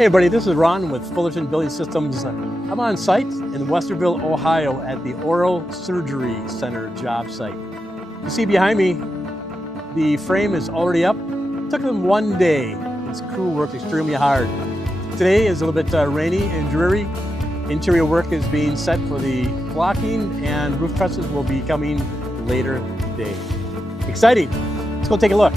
Hey everybody, this is Ron with Fullerton Building Systems. I'm on site in Westerville, Ohio at the Oral Surgery Center job site. You see behind me, the frame is already up. It took them one day. This crew worked extremely hard. Today is a little bit rainy and dreary. Interior work is being set for the blocking and roof trusses will be coming later today. Exciting! Let's go take a look.